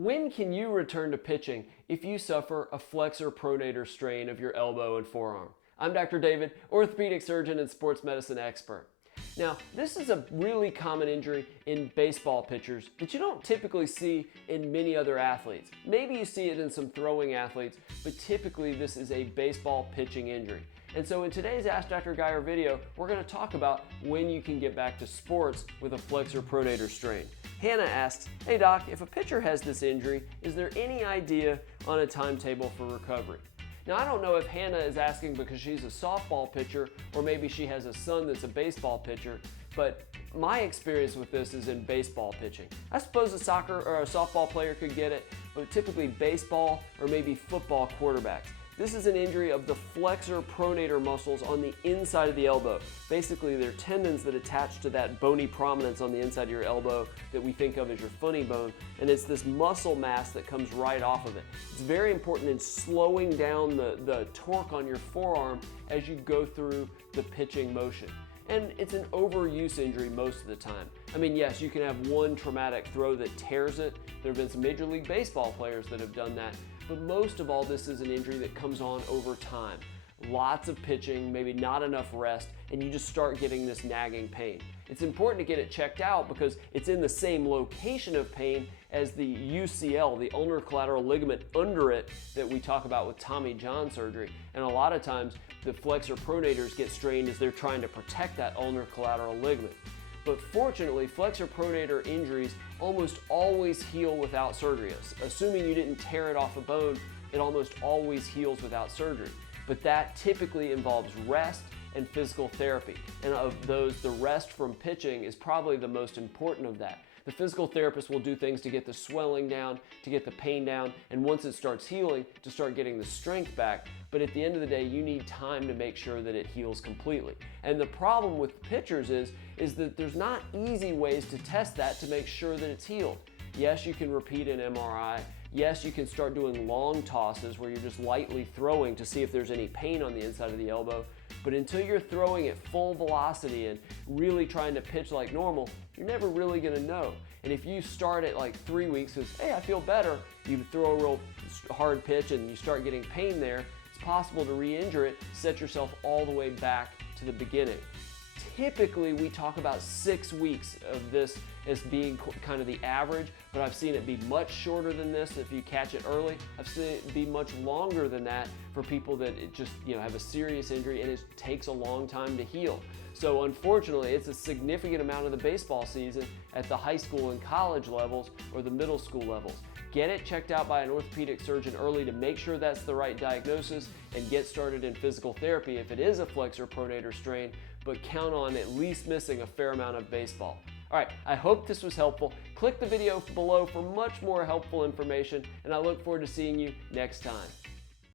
When can you return to pitching if you suffer a flexor-pronator strain of your elbow and forearm? I'm Dr. David, orthopedic surgeon and sports medicine expert. Now, this is a really common injury in baseball pitchers that you don't typically see in many other athletes. Maybe you see it in some throwing athletes, but typically this is a baseball pitching injury. And so in today's Ask Dr. Geier video, we're going to talk about when you can get back to sports with a flexor-pronator strain. Hanna asks, hey doc, if a pitcher has this injury, is there any idea on a timetable for recovery? Now, I don't know if Hanna is asking because she's a softball pitcher or maybe she has a son that's a baseball pitcher, but my experience with this is in baseball pitching. I suppose a soccer or a softball player could get it, but typically baseball or maybe football quarterbacks. This is an injury of the flexor-pronator muscles on the inside of the elbow. Basically, they're tendons that attach to that bony prominence on the inside of your elbow that we think of as your funny bone, and it's this muscle mass that comes right off of it. It's very important in slowing down the torque on your forearm as you go through the pitching motion. And it's an overuse injury most of the time. I mean, yes, you can have one traumatic throw that tears it. There have been some Major League Baseball players that have done that. But most of all, this is an injury that comes on over time. Lots of pitching, maybe not enough rest, and you just start getting this nagging pain. It's important to get it checked out because it's in the same location of pain as the UCL, the ulnar collateral ligament under it that we talk about with Tommy John surgery. And a lot of times the flexor-pronators get strained as they're trying to protect that ulnar collateral ligament. But fortunately, flexor-pronator injuries almost always heal without surgery. Assuming you didn't tear it off a bone, it almost always heals without surgery. But that typically involves rest and physical therapy. And of those, the rest from pitching is probably the most important of that. The physical therapist will do things to get the swelling down, to get the pain down, and once it starts healing, to start getting the strength back. But at the end of the day, you need time to make sure that it heals completely. And the problem with pitchers is that there's not easy ways to test that to make sure that it's healed. Yes, you can repeat an MRI. Yes, you can start doing long tosses where you're just lightly throwing to see if there's any pain on the inside of the elbow. But until you're throwing at full velocity and really trying to pitch like normal, you're never really going to know. And if you start at like 3 weeks because, hey, I feel better, you throw a real hard pitch and you start getting pain there, it's possible to re-injure it, set yourself all the way back to the beginning. Typically, we talk about 6 weeks of this as being kind of the average, but I've seen it be much shorter than this if you catch it early. I've seen it be much longer than that for people that just have a serious injury and it takes a long time to heal. So unfortunately, it's a significant amount of the baseball season at the high school and college levels or the middle school levels. Get it checked out by an orthopedic surgeon early to make sure that's the right diagnosis and get started in physical therapy if it is a flexor-pronator strain, but count on at least missing a fair amount of baseball. All right, I hope this was helpful. Click the video below for much more helpful information, and I look forward to seeing you next time.